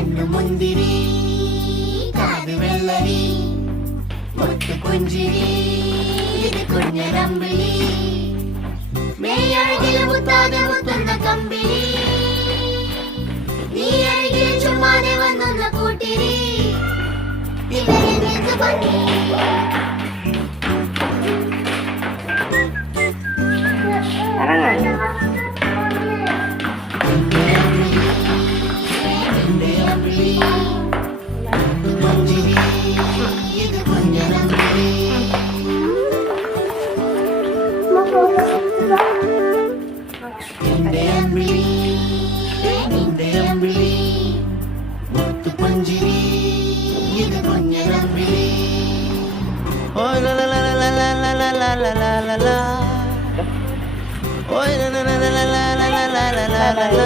കണ്ണു മുന്തിരി കാത് വെള്ളരി മുത്തു പുഞ്ചിരി ഇത് കുഞ്ഞരമ്പിളി മെയ്യഴകില് മുത്താതെ മുത്തുന്ന കമ്പിളി നീ അഴകിൽ ചുമ്മാതെ വന്നൊന്ന കൂട്ടിരി ഇവരെ നിനക്ക് ഭംഗി Oh la la la la la la la la la la la la. Oh la la la la la la la la la la la.